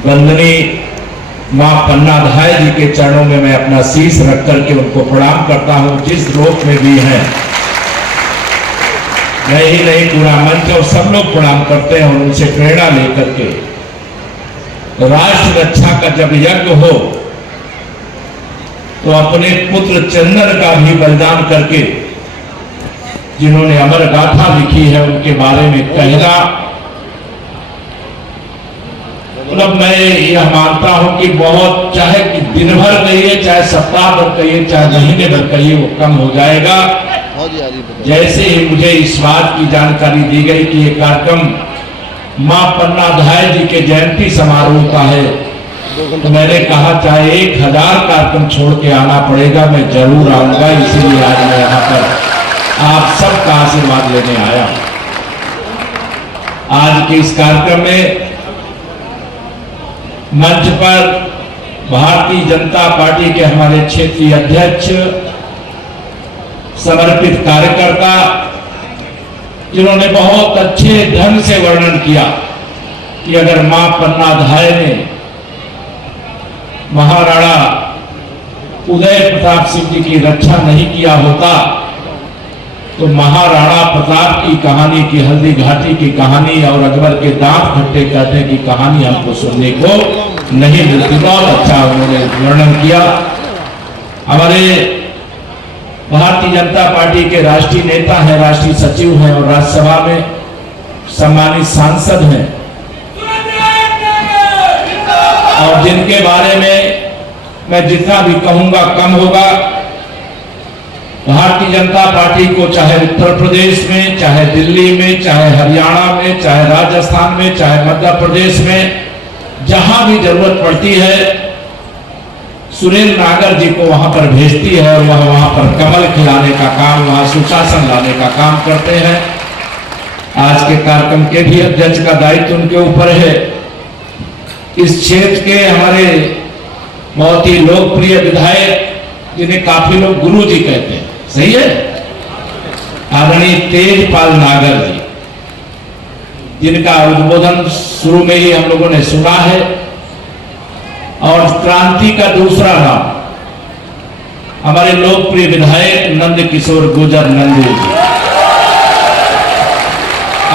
वंदनीय मां पन्नाधाय जी के चरणों में मैं अपना शीश रख करके उनको प्रणाम करता हूं। जिस रूप में भी हैं, मैं ही नहीं, पूरा मंच और सब लोग प्रणाम करते हैं और उनसे प्रेरणा लेकर के राष्ट्र रक्षा का जब यज्ञ हो तो अपने पुत्र चंदन का भी बलिदान करके जिन्होंने अमर गाथा लिखी है उनके बारे में कहना, मतलब मैं यह मानता हूं कि बहुत, चाहे कि दिन भर कहिए, चाहे सप्ताह भर कहिए, चाहे महीने भर कहिए, वो कम हो जाएगा। जैसे ही मुझे इस बात की जानकारी दी गई कि ये कार्यक्रम मां पन्नाधाय जी के जयंती समारोह का है, तो मैंने कहा चाहे 1000 कार्यक्रम छोड़ के आना पड़ेगा, मैं जरूर आऊंगा। इसीलिए आज मैं यहाँ पर आप सबका आशीर्वाद लेने आया। आज के इस कार्यक्रम में मंच पर भारतीय जनता पार्टी के हमारे क्षेत्रीय अध्यक्ष, समर्पित कार्यकर्ता, जिन्होंने बहुत अच्छे ढंग से वर्णन किया कि अगर मां पन्नाधाय ने महाराणा उदय प्रताप सिंह जी की रक्षा नहीं किया होता तो महाराणा प्रताप की कहानी, की हल्दी घाटी की कहानी और अकबर के दांत खट्टे करने की कहानी हमको सुनने को नहीं मिलती। बहुत अच्छा उन्होंने वर्णन किया। हमारे भारतीय जनता पार्टी के राष्ट्रीय नेता हैं, राष्ट्रीय सचिव हैं और राज्यसभा में सम्मानित सांसद हैं, और जिनके बारे में मैं जितना भी कहूंगा कम होगा। भारतीय जनता पार्टी को चाहे उत्तर प्रदेश में, चाहे दिल्ली में, चाहे हरियाणा में, चाहे राजस्थान में, चाहे मध्य प्रदेश में, जहां भी जरूरत पड़ती है, सुरेंद्र नागर जी को वहां पर भेजती है और वह वहां पर कमल खिलाने का काम, वहां सुशासन लाने का काम करते हैं। आज के कार्यक्रम के भी अध्यक्ष का दायित्व उनके ऊपर है। इस क्षेत्र के हमारे बहुत ही लोकप्रिय विधायक, जिन्हें काफी लोग गुरु जी कहते हैं, सही है, आदरणीय तेजपाल नागर जी, जिनका उद्बोधन शुरू में ही हम लोगों ने सुना है, और क्रांति का दूसरा नाम हमारे लोकप्रिय विधायक नंद किशोर गुर्जर नंदू जी।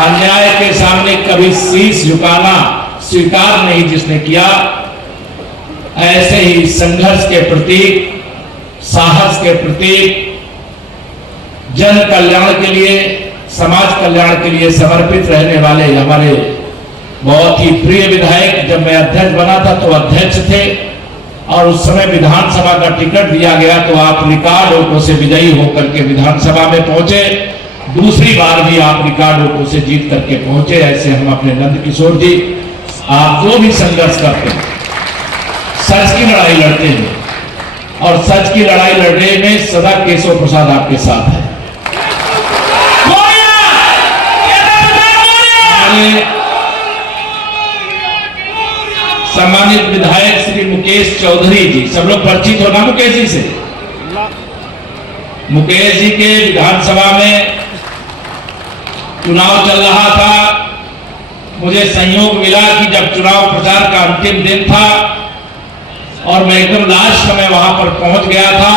अन्याय के सामने कभी शीश झुकाना स्वीकार नहीं जिसने किया, ऐसे ही संघर्ष के प्रतीक, साहस के प्रतीक, जन कल्याण के लिए, समाज कल्याण के लिए समर्पित रहने वाले हमारे बहुत ही प्रिय विधायक। जब मैं अध्यक्ष बना था तो अध्यक्ष थे, और उस समय विधानसभा का टिकट दिया गया तो आप रिकॉर्ड वोटों से विजयी होकर के विधानसभा में पहुंचे। दूसरी बार भी आप रिकॉर्ड वोटों से जीत करके पहुंचे। ऐसे हम अपने नंद किशोर जी, आप जो भी संघर्ष करते हैं, सच की लड़ाई लड़ते हैं, और सच की लड़ाई लड़ने में सदा केशव प्रसाद आपके साथ है। सम्मानित विधायक श्री मुकेश चौधरी जी, सब लोग परिचित हो ना मुकेश जी से? मुकेश जी के विधानसभा में चुनाव चल रहा था, मुझे संयोग मिला कि जब चुनाव प्रचार का अंतिम दिन था और मैं एकदम लास्ट समय वहां पर पहुंच गया था।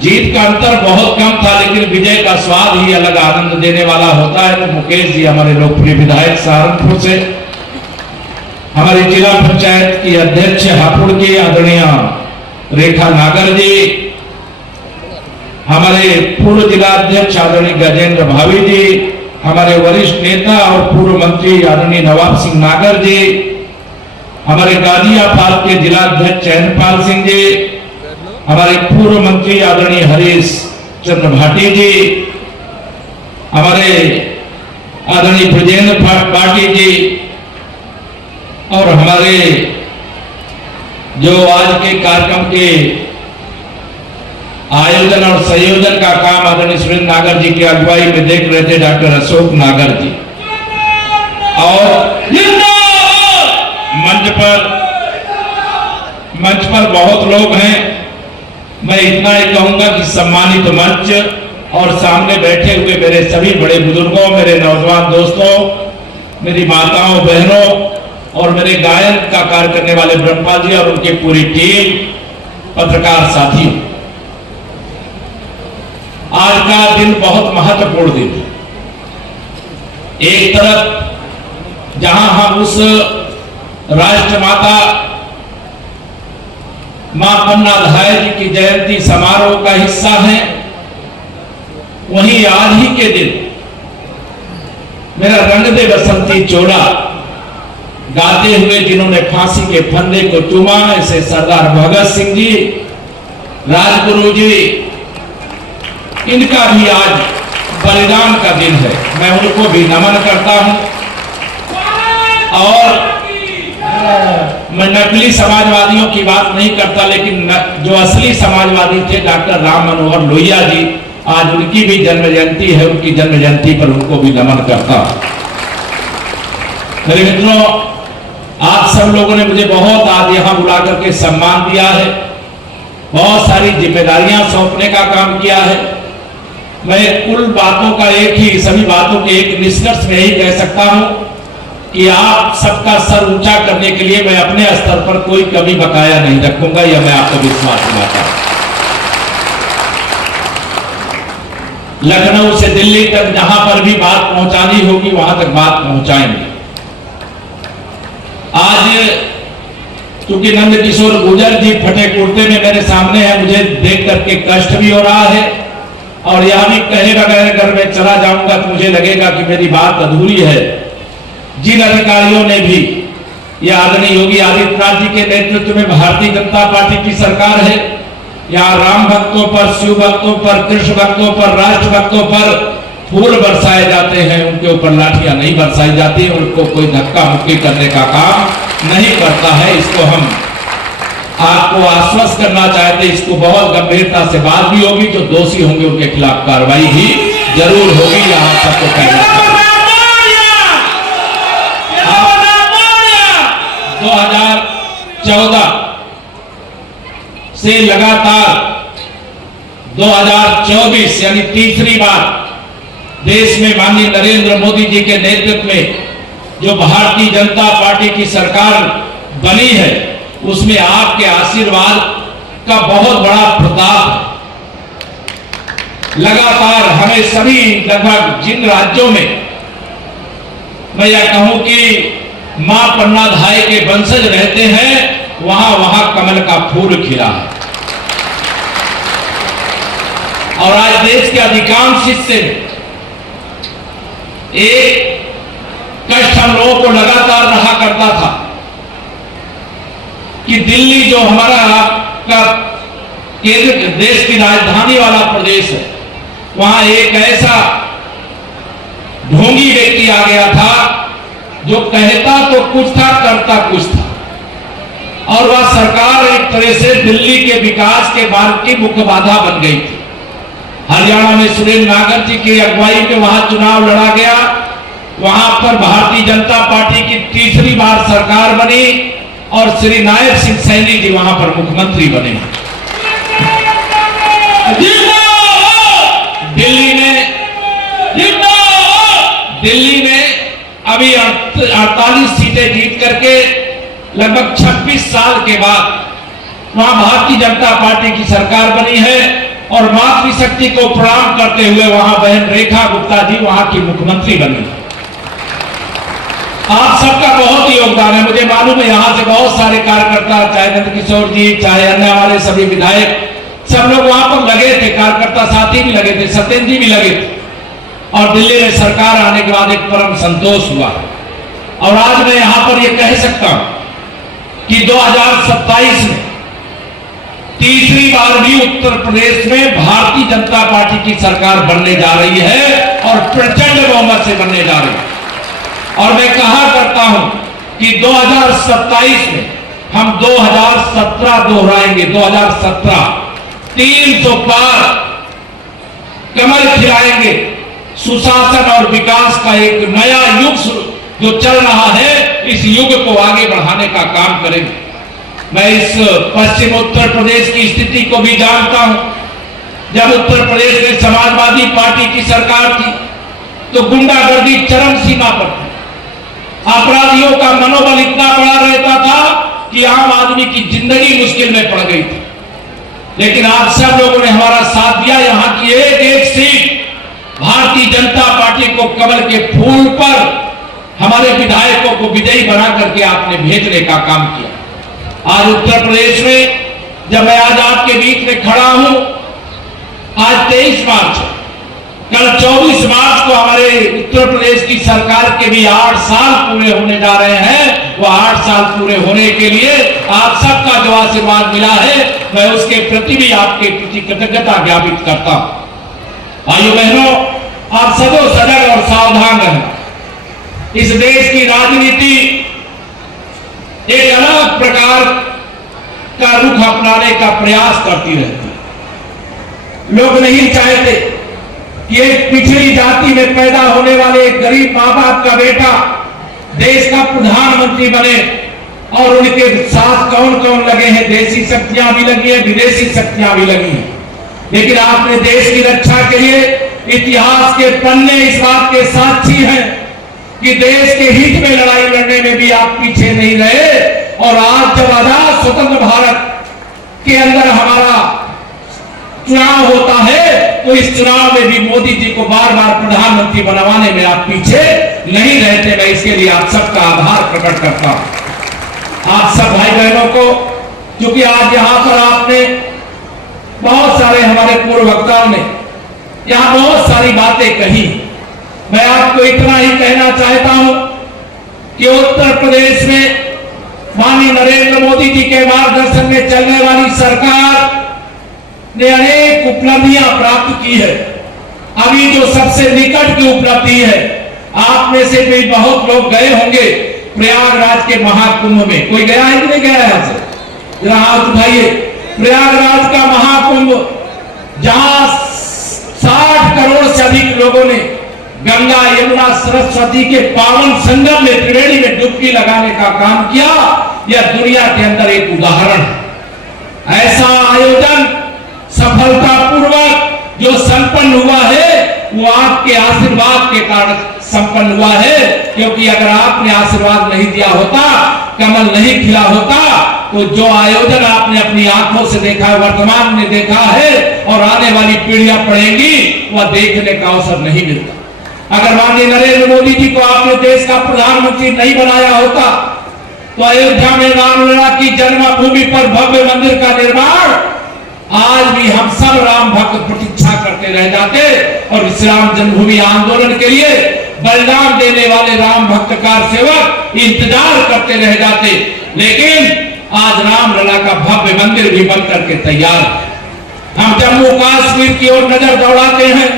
जीत का अंतर बहुत कम था, लेकिन विजय का स्वाद ही अलग आनंद देने वाला होता है। तो मुकेश जी हमारे लोकप्रिय विधायक सहारनपुर से, हमारी जिला पंचायत की अध्यक्ष हापुड़ की आदरणीय रेखा नागर जी, हमारे पूर्व जिला अध्यक्ष आदरणीय गजेंद्र भावी जी, हमारे वरिष्ठ नेता और पूर्व मंत्री आदरणीय नवाब सिंह नागर जी, हमारे गाजियाबाद के जिला अध्यक्ष चैनपाल सिंह जी, हमारे पूर्व मंत्री आदरणीय हरीश चंद्र भाटी जी, हमारे आदरणीय ब्रजेंद्र पाटिल जी, और हमारे जो आज के कार्यक्रम के आयोजन और संयोजन का काम आदरणीय सुरेंद्र नागर जी की अगुवाई में देख रहे थे डॉक्टर अशोक नागर जी, और मंच पर बहुत लोग हैं। मैं इतना ही कहूंगा कि सम्मानित मंच और सामने बैठे हुए मेरे सभी बड़े बुजुर्गों, मेरे नौजवान दोस्तों, मेरी माताओं बहनों, और मेरे गायन का कार्य करने वाले ब्रह्मा जी और उनकी पूरी टीम, पत्रकार साथियों, आज का दिन बहुत महत्वपूर्ण दिन है। एक तरफ जहां हम उस राष्ट्रमाता मां पन्नाधाय जी की जयंती समारोह का हिस्सा है, वहीं आज ही के दिन मेरा रंग दे बसंती चोला गाते हुए जिन्होंने फांसी के फंदे को चूमा, ऐसे सरदार भगत सिंह जी, राजगुरु जी, इनका भी आज बलिदान का दिन है। मैं उनको भी नमन करता हूं। और मैं नकली समाजवादियों की बात नहीं करता, लेकिन जो असली समाजवादी थे डॉक्टर राम मनोहर लोहिया जी, आज उनकी भी जन्म जयंती है। उनकी जन्म जयंती पर उनको भी नमन करता हूं। मेरे मित्रों, आप सब लोगों ने मुझे बहुत आज यहां बुला करके सम्मान दिया है, बहुत सारी जिम्मेदारियां सौंपने का काम किया है। मैं कुल बातों का सभी बातों के एक निष्कर्ष में यही कह सकता हूं कि आप सबका सर ऊंचा करने के लिए मैं अपने स्तर पर कोई कमी बकाया नहीं रखूंगा, यह मैं आपको विश्वास दिलाता हूं। लखनऊ से दिल्ली तक जहां पर भी बात पहुंचानी होगी वहां तक बात पहुंचाएंगे। आज क्योंकि नंद किशोर गुर्जर जी फटे कुर्ते में मेरे सामने है, मुझे देख करके कष्ट भी हो रहा है और यह भी कहे बगैर अगर मैं चला जाऊंगा तो मुझे लगेगा कि मेरी बात अधूरी है। जिन अधिकारियों ने भी, यह आदरणीय योगी आदित्यनाथ जी के नेतृत्व में भारतीय जनता पार्टी की सरकार है, यहाँ राम भक्तों पर, शिव भक्तों पर, कृष्ण भक्तों पर, राष्ट्र भक्तों पर फूल बरसाए जाते हैं, उनके ऊपर लाठियां नहीं बरसाई जाती, उनको कोई धक्का मुक्की करने का काम नहीं करता है। इसको हम आपको आश्वस्त करना चाहते, इसको बहुत गंभीरता से बात भी होगी। जो दोषी होंगे उनके खिलाफ कार्रवाई भी जरूर होगी। यहां सबको कहना 2014 से लगातार 2024 यानी तीसरी बार देश में माननीय नरेंद्र मोदी जी के नेतृत्व में जो भारतीय जनता पार्टी की सरकार बनी है, उसमें आपके आशीर्वाद का बहुत बड़ा प्रताप है। लगातार हमें सभी लगभग जिन राज्यों में मैं यह कहूं कि मां पन्नाधाय के वंशज रहते हैं, वहां कमल का फूल खिला है। और आज देश के अधिकांश हिस्से में एक कष्ट हम लोगों को लगातार रहा करता था कि दिल्ली जो हमारा आपका केंद्र देश की राजधानी वाला प्रदेश है, वहां एक ऐसा ढोंगी व्यक्ति आ गया था जो कहता तो कुछ था, करता कुछ था। और वह सरकार एक तरह से दिल्ली के विकास के मार्ग की मुख्य बाधा बन गई थी। हरियाणा में सुरेंद्र नागर जी की अगुवाई में वहां चुनाव लड़ा गया, वहां पर भारतीय जनता पार्टी की तीसरी बार सरकार बनी और श्री नायब सिंह सैनी जी वहां पर मुख्यमंत्री बने। दिल्ली में अभी 48 सीटें जीत करके लगभग 26 साल के बाद वहां भारतीय जनता पार्टी की सरकार बनी है और मातृशक्ति को प्रणाम करते हुए वहां बहन रेखा गुप्ता जी वहां की मुख्यमंत्री बनी। आप सबका बहुत ही योगदान है। मुझे मालूम है यहां से बहुत सारे कार्यकर्ता, चाहे नंद किशोर जी, चाहे अन्य हमारे सभी विधायक, सब लोग वहां पर लगे थे, कार्यकर्ता साथी भी लगे थे, सत्येंद्र जी भी लगे थे। और दिल्ली में सरकार आने के बाद एक परम संतोष हुआ। और आज मैं यहां पर यह कह सकता हूं कि 2027 में तीसरी बार भी उत्तर प्रदेश में भारतीय जनता पार्टी की सरकार बनने जा रही है और प्रचंड बहुमत से बनने जा रही है। और मैं कहा करता हूं कि 2027 में हम 2017 दोहराएंगे। 2017 300 पार कमल खिलाएंगे। सुशासन और विकास का एक नया युग जो चल रहा है, इस युग को आगे बढ़ाने का काम करेंगे। मैं इस पश्चिम उत्तर प्रदेश की स्थिति को भी जानता हूं। जब उत्तर प्रदेश में समाजवादी पार्टी की सरकार थी तो गुंडागर्दी चरम सीमा पर थी। अपराधियों का मनोबल इतना बड़ा रहता था कि आम आदमी की जिंदगी मुश्किल में पड़ गई थी। लेकिन आप सब लोगों ने हमारा साथ दिया। यहां की एक एक सीट भारतीय जनता पार्टी को कमल के फूल पर हमारे विधायकों को विजयी बना करके आपने भेजने का काम किया। आज उत्तर प्रदेश में जब मैं आज आपके बीच में खड़ा हूं, आज 23 मार्च, कल 24 मार्च को हमारे उत्तर प्रदेश की सरकार के भी 8 साल पूरे होने जा रहे हैं। वो 8 साल पूरे होने के लिए आप सबका जो आशीर्वाद मिला है, मैं उसके प्रति भी आपके प्रति कृतज्ञता ज्ञापित करता हूं। भाइयों बहनों, आप सदैव सजग और सावधान रहें। इस देश की राजनीति एक अलग प्रकार का रुख अपनाने का प्रयास करती रहती है। लोग नहीं चाहते कि एक पिछड़ी जाति में पैदा होने वाले एक गरीब मां बाप का बेटा देश का प्रधानमंत्री बने, और उनके साथ कौन कौन लगे हैं। देसी शक्तियां भी लगी हैं, विदेशी शक्तियां भी लगी हैं। लेकिन आपने देश की रक्षा के लिए इतिहास के पन्ने इस बात के साक्षी हैं कि देश के हित में लड़ाई लड़ने में भी आप पीछे नहीं रहे। और आज जब आजाद स्वतंत्र भारत के अंदर हमारा चुनाव होता है, तो इस चुनाव में भी मोदी जी को बार बार प्रधानमंत्री बनवाने में आप पीछे नहीं रहते। मैं इसके लिए आप सबका आभार प्रकट करता हूं। आप सब भाई बहनों को, क्योंकि आज यहां पर आपने बहुत सारे हमारे पूर्व वक्ताओं ने यहां बहुत सारी बातें कही। मैं आपको इतना ही कहना चाहता हूं कि उत्तर प्रदेश में माननीय नरेंद्र मोदी जी के मार्गदर्शन में चलने वाली सरकार ने अनेक उपलब्धियां प्राप्त की है। अभी जो सबसे निकट की उपलब्धि है, आप में से भी बहुत लोग गए होंगे प्रयागराज के महाकुंभ में। कोई गया है कि नहीं गया है? यहां से जरा हाथ उठाइए। प्रयागराज का महाकुंभ, जहां 60 करोड़ से अधिक लोगों ने गंगा यमुना सरस्वती के पावन संगम में त्रिवेणी में डुबकी लगाने का काम किया, यह दुनिया के अंदर एक उदाहरण है। ऐसा आयोजन सफलतापूर्वक जो संपन्न हुआ है, वो आपके आशीर्वाद के कारण संपन्न हुआ है। क्योंकि अगर आपने आशीर्वाद नहीं दिया होता, कमल नहीं खिला होता, तो जो आयोजन आपने अपनी आंखों से देखा है, वर्तमान में देखा है और आने वाली पीढ़ियां पढ़ेंगी, वह देखने का अवसर नहीं मिलता। अगर माननीय नरेंद्र मोदी जी को आपने देश का प्रधानमंत्री नहीं बनाया होता, तो अयोध्या में रामलला की जन्मभूमि पर भव्य मंदिर का निर्माण आज भी हम सब राम भक्त प्रतीक्षा करते रह जाते, और इस राम जन्मभूमि आंदोलन के लिए बलिदान देने वाले राम भक्त कार सेवक इंतजार करते रह जाते। लेकिन आज रामलला का भव्य मंदिर भी बनकर के तैयार है। हम जम्मू कश्मीर की ओर नजर दौड़ाते हैं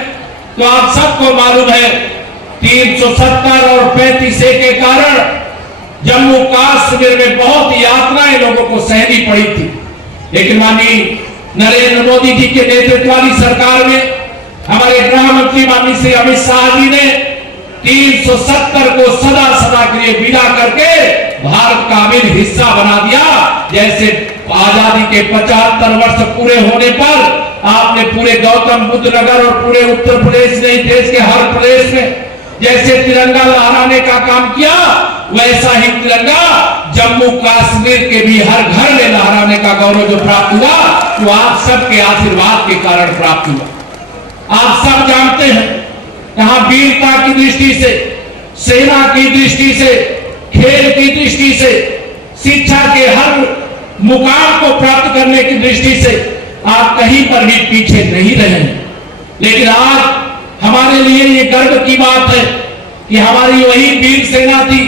तो आप सबको मालूम है 370 और 35A के कारण जम्मू कश्मीर में बहुत यातनाएं लोगों को सहनी पड़ी थी। लेकिन माननीय नरेंद्र मोदी जी के नेतृत्व वाली सरकार में हमारे गृह मंत्री माननीय श्री अमित शाह जी ने 370 को सदा सदा के लिए विदा करके भारत का अभिन्न हिस्सा बना दिया। जैसे आजादी के 75 वर्ष पूरे होने पर आपने पूरे गौतम बुद्ध नगर और पूरे उत्तर प्रदेश नहीं, देश के हर प्रदेश में जैसे तिरंगा लहराने का काम किया, वैसा ही तिरंगा जम्मू कश्मीर के भी हर घर में लहराने का गौरव जो प्राप्त हुआ, वो आप सबके आशीर्वाद के कारण प्राप्त हुआ। आप सब जानते हैं, यहां वीरता की दृष्टि से, सेना की दृष्टि से, खेल की दृष्टि से, शिक्षा के हर मुकाम को प्राप्त करने की दृष्टि से आप कहीं पर भी पीछे नहीं रहे। लेकिन आज हमारे लिए ये गर्व की बात है कि हमारी वही वीर सेना थी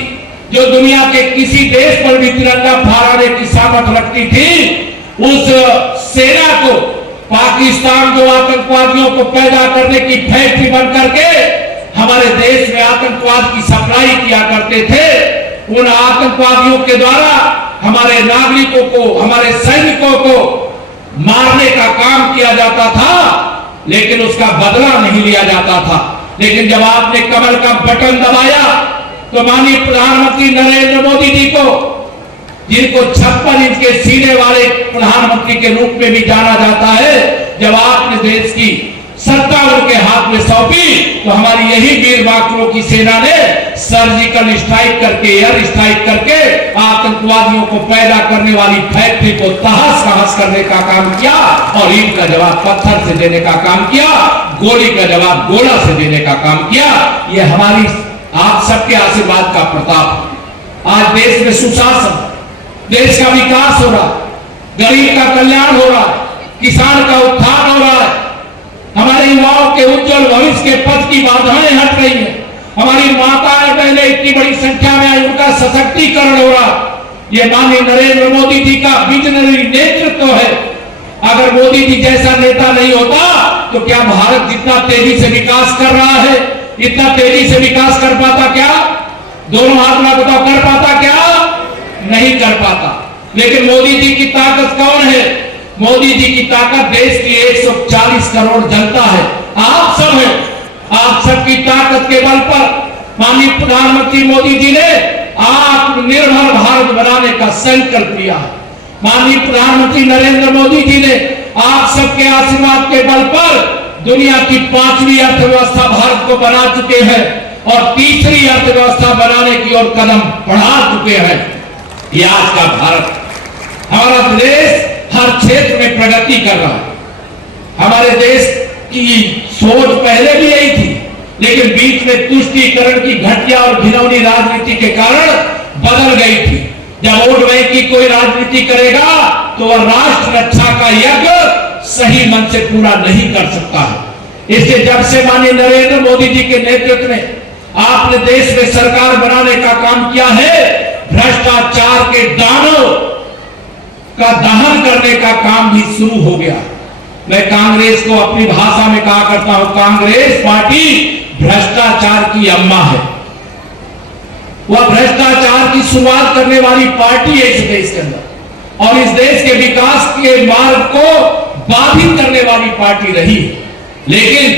जो दुनिया के किसी देश पर भी तिरंगा फहराने की सामर्थ रखती थी। उस सेना को पाकिस्तान जो आतंकवादियों को पैदा करने की फैक्ट्री बन करके हमारे देश में आतंकवाद की सप्लाई किया करते थे, उन आतंकवादियों के द्वारा हमारे नागरिकों को, हमारे सैनिकों को मारने का काम किया जाता था, लेकिन उसका बदला नहीं लिया जाता था। लेकिन जब आपने कमल का बटन दबाया तो माननीय प्रधानमंत्री नरेंद्र मोदी जी को, जिनको 56 इंच के सीने वाले प्रधानमंत्री के रूप में भी जाना जाता है, जब आपने देश की सत्ता उनके हाथ में सौंपी तो हमारी यही वीर बाकुओं की सेना ने सर्जिकल स्ट्राइक करके, एयर स्ट्राइक करके आतंकवादियों को पैदा करने वाली फैक्ट्री को तहस नहस करने का काम किया और ईंट का जवाब पत्थर से देने का काम किया, गोली का जवाब गोला से देने का काम किया। यह हमारी आप सबके आशीर्वाद का प्रताप। आज देश में सुशासन, देश का विकास हो रहा, गरीब का कल्याण हो रहा, किसान का उत्थान हो रहा है, हमारे युवाओं के उज्जवल भविष्य के पथ की बाधाएं हट रही हैं, हमारी माताएं बहनें इतनी बड़ी संख्या में आई, उनका सशक्तिकरण हो रहा। ये माननीय नरेंद्र मोदी जी का विजनरी नेतृत्व है। अगर मोदी जी जैसा नेता नहीं होता तो क्या भारत जितना तेजी से विकास कर रहा है, इतना तेजी से विकास कर पाता क्या? दोनों हाथ में बताओ, कर पाता क्या? नहीं कर पाता। लेकिन मोदी जी की ताकत कौन है? मोदी जी की ताकत देश की 140 करोड़ जनता है, आप सब हैं। आप सबकी ताकत के बल पर माननीय प्रधानमंत्री मोदी जी ने आत्मनिर्भर भारत बनाने का संकल्प लिया है। माननीय प्रधानमंत्री नरेंद्र मोदी जी ने आप सबके आशीर्वाद के बल पर दुनिया की 5वीं अर्थव्यवस्था भारत को बना चुके हैं और तीसरी अर्थव्यवस्था बनाने की ओर कदम बढ़ा चुके हैं। ये आज का भारत, हमारा देश हर क्षेत्र में प्रगति कर रहा है। हमारे देश की सोच पहले भी यही थी, लेकिन बीच में तुष्टीकरण की घटिया और घिनौनी राजनीति के कारण बदल गई थी। जब वोट बैंक की कोई राजनीति करेगा तो वह राष्ट्र रक्षा का यज्ञ सही मन से पूरा नहीं कर सकता है। इसलिए जब से माननीय नरेंद्र मोदी जी के नेतृत्व में आपने देश में सरकार बनाने का काम किया है, भ्रष्टाचार के दानव का दहन करने का काम भी शुरू हो गया। मैं कांग्रेस को अपनी भाषा में कहा करता हूं, कांग्रेस पार्टी भ्रष्टाचार की अम्मा है। वह भ्रष्टाचार की शुरुआत करने वाली पार्टी है इस देश के अंदर और इस देश के विकास के मार्ग को बाधित करने वाली पार्टी रही है। लेकिन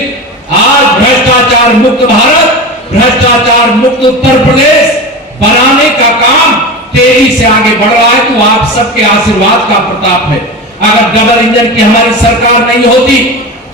आज भ्रष्टाचार मुक्त भारत, भ्रष्टाचार मुक्त उत्तर प्रदेश बनाने का काम तेजी से आगे बढ़ रहा है। तो आप सबके आशीर्वाद का प्रताप है। अगर डबल इंजन की हमारी सरकार नहीं होती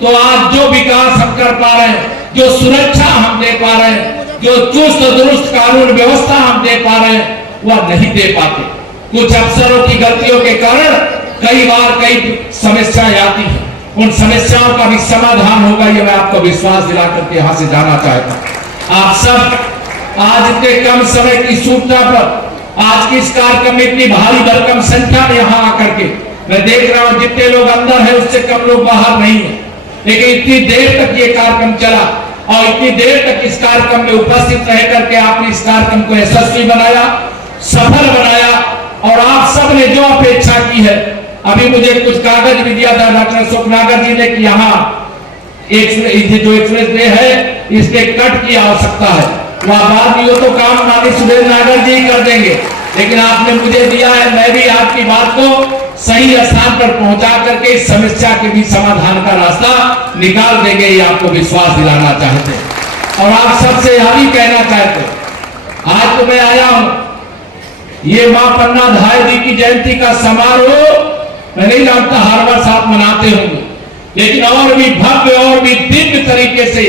तो आज जो विकास हम कर पा रहे हैं, जो सुरक्षा हम दे पा रहे हैं, जो चुस्त दुरुस्त कानून व्यवस्था हम दे पा रहे हैं, वह नहीं दे पाते। कुछ अफसरों की गलतियों के कारण कई बार कई समस्याएं आती हैं। उन समस्याओं का भी समाधान होगा, ये मैं आपको विश्वास दिला करके यहां से जाना चाहता हूं। आप सब आज इतने कम समय की सूचना पर आज की इस कार्यक्रम में इतनी भारी भरकम संख्या में यहां आकर के मैं देख रहा हूं जितने लोग अंदर है उससे कम लोग बाहर नहीं है, लेकिन इतनी देर तक ये कार्यक्रम चला और इतनी देर तक इस कार्यक्रम में उपस्थित रह करके आपने इस कार्यक्रम को यशस्वी बनाया, सफल बनाया और आप सब ने जो अपेक्षा की है। अभी मुझे कुछ कागज भी दिया था डॉक्टर अशोक नागर जी ने कि यहाँ जो एक्सप्रेस वे है इसके कट की आवश्यकता है। वह बाद में तो काम माननीय सुरेश नागर जी कर देंगे, लेकिन आपने मुझे दिया है, मैं भी आपकी बात को सही स्थान पर पहुंचा करके इस समस्या के भी समाधान का रास्ता निकाल देंगे, ये आपको विश्वास दिलाना चाहते हैं। और आप सबसे यह भी कहना चाहते हैं, आज तो मैं आया हूं, ये मां पन्ना धाय जी की जयंती का समारोह मैं नहीं जानता हर वर्ष आप मनाते होंगे, लेकिन और भी भव्य और भी दिव्य तरीके से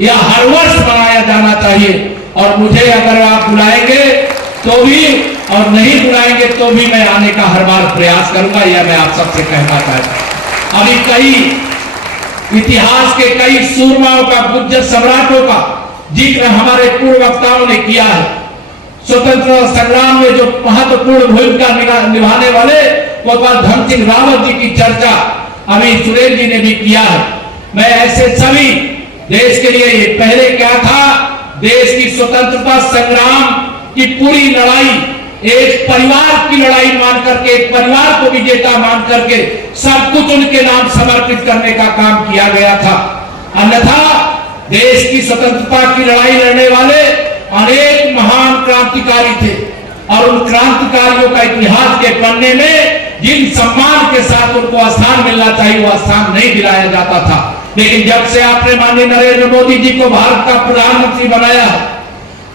यह हर वर्ष मनाया जाना चाहिए। और मुझे अगर आप बुलाएंगे तो भी और नहीं बुलाएंगे तो भी मैं आने का हर बार प्रयास करूंगा, यह मैं आप सबसे कहना चाहता हूं। अभी कई इतिहास के कई सूरमाओं का, गुज्जर सम्राटों का जिक्र हमारे पूर्व वक्ताओं ने किया है। स्वतंत्रता संग्राम में जो महत्वपूर्ण भूमिका निभाने वाले गोपाल धन सिंह रावत जी की चर्चा अभी सुरेश जी ने भी किया है। मैं ऐसे सभी देश के लिए, ये पहले क्या था, देश की स्वतंत्रता संग्राम की पूरी लड़ाई एक परिवार की लड़ाई मान करके, एक परिवार को विजेता मान करके सब कुछ उनके नाम समर्पित करने का काम किया गया था। अन्यथा देश की स्वतंत्रता की लड़ाई लड़ने वाले अनेक महान क्रांतिकारी थे और उन क्रांतिकारियों का इतिहास के पन्ने में जिन सम्मान के साथ उनको स्थान मिलना चाहिए वह स्थान नहीं दिलाया जाता था। लेकिन जब से आपने माननीय नरेंद्र मोदी जी को भारत का प्रधानमंत्री बनाया है,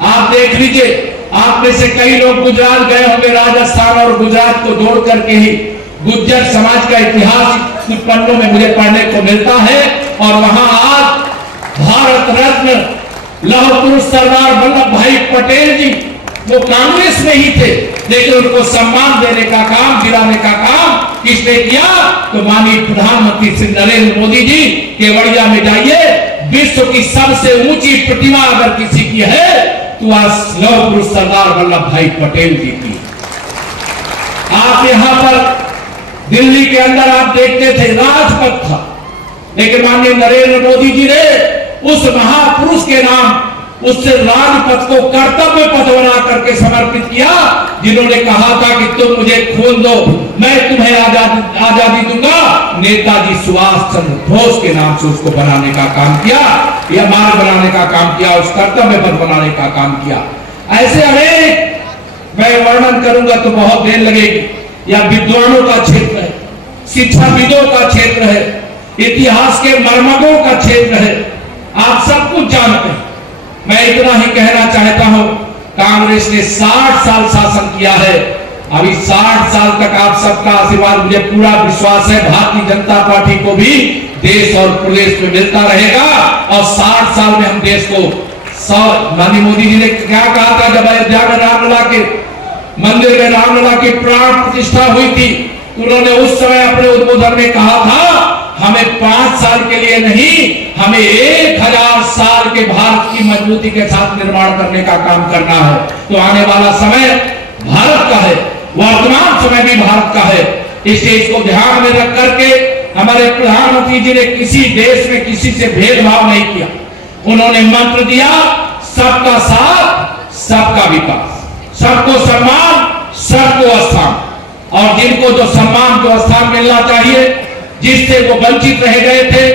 आप देख लीजिए, आप में से कई लोग गुजरात गए होंगे, राजस्थान और गुजरात को जोड़ करके ही गुज्जर समाज का इतिहास पन्नों में मुझे पढ़ने को मिलता है। और वहां आज भारत रत्न लौह पुरुष सरदार वल्लभ भाई पटेल जी वो कांग्रेस में ही थे, लेकिन उनको सम्मान देने का काम, दिलाने का काम किसने किया? तो माननीय प्रधानमंत्री श्री नरेंद्र मोदी जी केवड़िया में जाइए, विश्व की सबसे ऊंची प्रतिमा अगर किसी की है तो आज लौह पुरुष सरदार वल्लभ भाई पटेल जी की। आप यहां पर दिल्ली के अंदर आप देखते थे राजपथ था, लेकिन माननीय नरेंद्र मोदी जी ने उस महापुरुष के नाम उससे राजपथ को कर्तव्य पथ बना करके समर्पित किया, जिन्होंने कहा था कि तुम मुझे खून दो मैं तुम्हें आजादी दूंगा। नेताजी सुभाष चंद्र बोस के नाम से उसको बनाने का काम किया, या मार्ग बनाने का काम किया, उस कर्तव्य पथ बनाने का काम किया। ऐसे अनेक मैं वर्णन करूंगा तो बहुत देर लगेगी। या विद्वानों का क्षेत्र है, शिक्षाविदों का क्षेत्र है, इतिहास के मर्मज्ञों का क्षेत्र है, आप सब कुछ जानते हैं। मैं इतना ही कहना चाहता हूं, कांग्रेस ने 60 साल शासन किया है, अभी 60 साल तक आप सबका आशीर्वाद मुझे पूरा विश्वास है भारतीय जनता पार्टी को भी देश और प्रदेश में मिलता रहेगा। और 60 साल में हम देश को माननीय मोदी जी ने क्या कहा था जब अयोध्या में रामलला के मंदिर में रामलला की प्राण प्रतिष्ठा हुई थी, उन्होंने उस समय अपने उद्बोधन में कहा था हमें 5 साल के लिए नहीं, हमें 1000 साल के भारत की मजबूती के साथ निर्माण करने का काम करना है। तो आने वाला समय भारत का है, वर्तमान समय भी भारत का है। इस चीज को ध्यान में रख करके हमारे प्रधानमंत्री जी ने किसी देश में किसी से भेदभाव नहीं किया। उन्होंने मंत्र दिया सबका साथ सबका विकास, सबको सम्मान सबको स्थान, और जिनको जो सम्मान जो स्थान मिलना चाहिए, जिससे वो वंचित रह गए थे,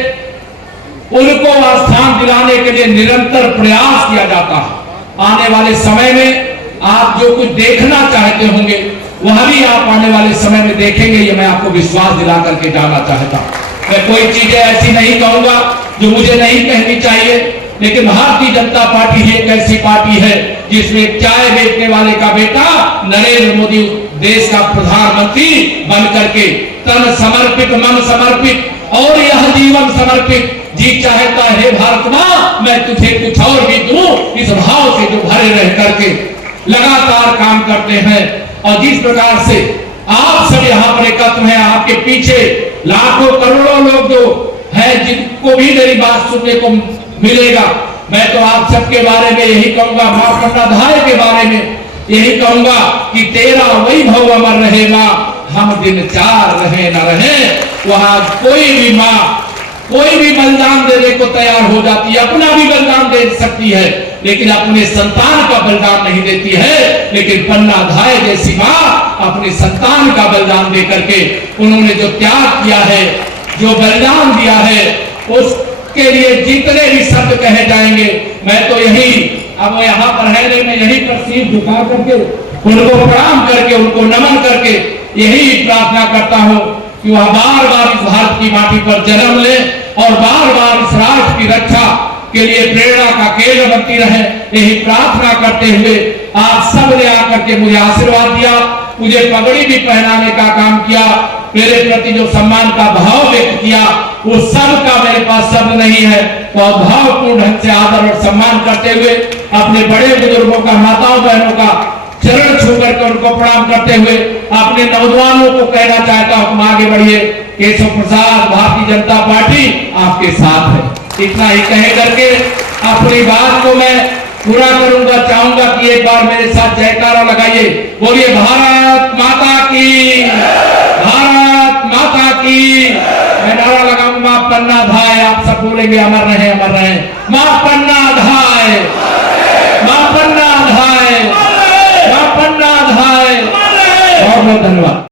उनको स्थान दिलाने के लिए निरंतर प्रयास किया जाता है। आने वाले समय में आप जो कुछ देखना चाहते होंगे वह भी आप आने वाले समय में देखेंगे, ये मैं आपको विश्वास दिला करके जाना चाहता हूं। मैं कोई चीजें ऐसी नहीं कहूंगा जो मुझे नहीं कहनी चाहिए, लेकिन भारतीय जनता पार्टी ही एक ऐसी पार्टी है जिसमें चाय बेचने वाले का बेटा नरेंद्र मोदी देश का प्रधानमंत्री बन करके तन समर्पित, मन समर्पित और यह जीवन समर्पित जी चाहता है भारत मां मैं तुझे कुछ और भी दूं, इस भाव से जो भरे रह करके लगातार काम करते हैं। और जिस प्रकार से आप सब यहाँ पर एकत्र हैं, आपके पीछे लाखों करोड़ों लोग जो है जिनको भी मेरी बात सुनने को मिलेगा, मैं तो आप सबके बारे में यही कहूंगा, मां पन्नाधाय के बारे में यही कहूंगा कि तेरा वैभव अमर रहेगा, हम दिन 4 रहे न रहे। वहां कोई भी मां कोई भी बलिदान देने को तैयार हो जाती है, अपना भी बलिदान दे सकती है, लेकिन अपने संतान का बलिदान नहीं देती है। लेकिन पन्नाधाय जैसी मां अपने संतान का बलिदान दे करके उन्होंने जो त्याग किया है, जो बलिदान दिया है, उसके लिए जितने भी शब्द कहे जाएंगे मैं तो यही, अब यहाँ पर है नहीं, मैं यही पर सिर झुका करके उनको प्रणाम करके उनको नमन करके यही प्रार्थना करता हूँ कि वह बार बार इस भारत की माटी पर जन्म ले और बार बार इस राष्ट्र की रक्षा के लिए प्रेरणा का केंद्र बनती रहे। यही प्रार्थना करते हुए आप सब ने आकर के मुझे आशीर्वाद दिया, मुझे पगड़ी भी पहनाने का काम किया, मेरे प्रति जो सम्मान का भाव व्यक्त किया, वो सब का मेरे पास शब्द नहीं है। तो भावपूर्ण ढंग से आदर और सम्मान करते हुए अपने बड़े बुजुर्गों का, माताओं बहनों का चरण छू करके उनको प्रणाम करते हुए अपने नौजवानों को कहना चाहता हूं तुम आगे बढ़िए, केशव प्रसाद भारतीय जनता पार्टी आपके साथ है। इतना ही कह करके अपनी बात को मैं पूरा करूंगा। चाहूंगा कि एक बार मेरे साथ जयकारा लगाइए, बोलिए भारत माता की, भारत माता की। मैं नारा लगाऊंगा पन्नाधाय, आप सब बोलेंगे अमर रहे अमर रहे। मां पन्नाधाय, मां पन्नाधाय, मां पन्नाधाय। बहुत बहुत धन्यवाद।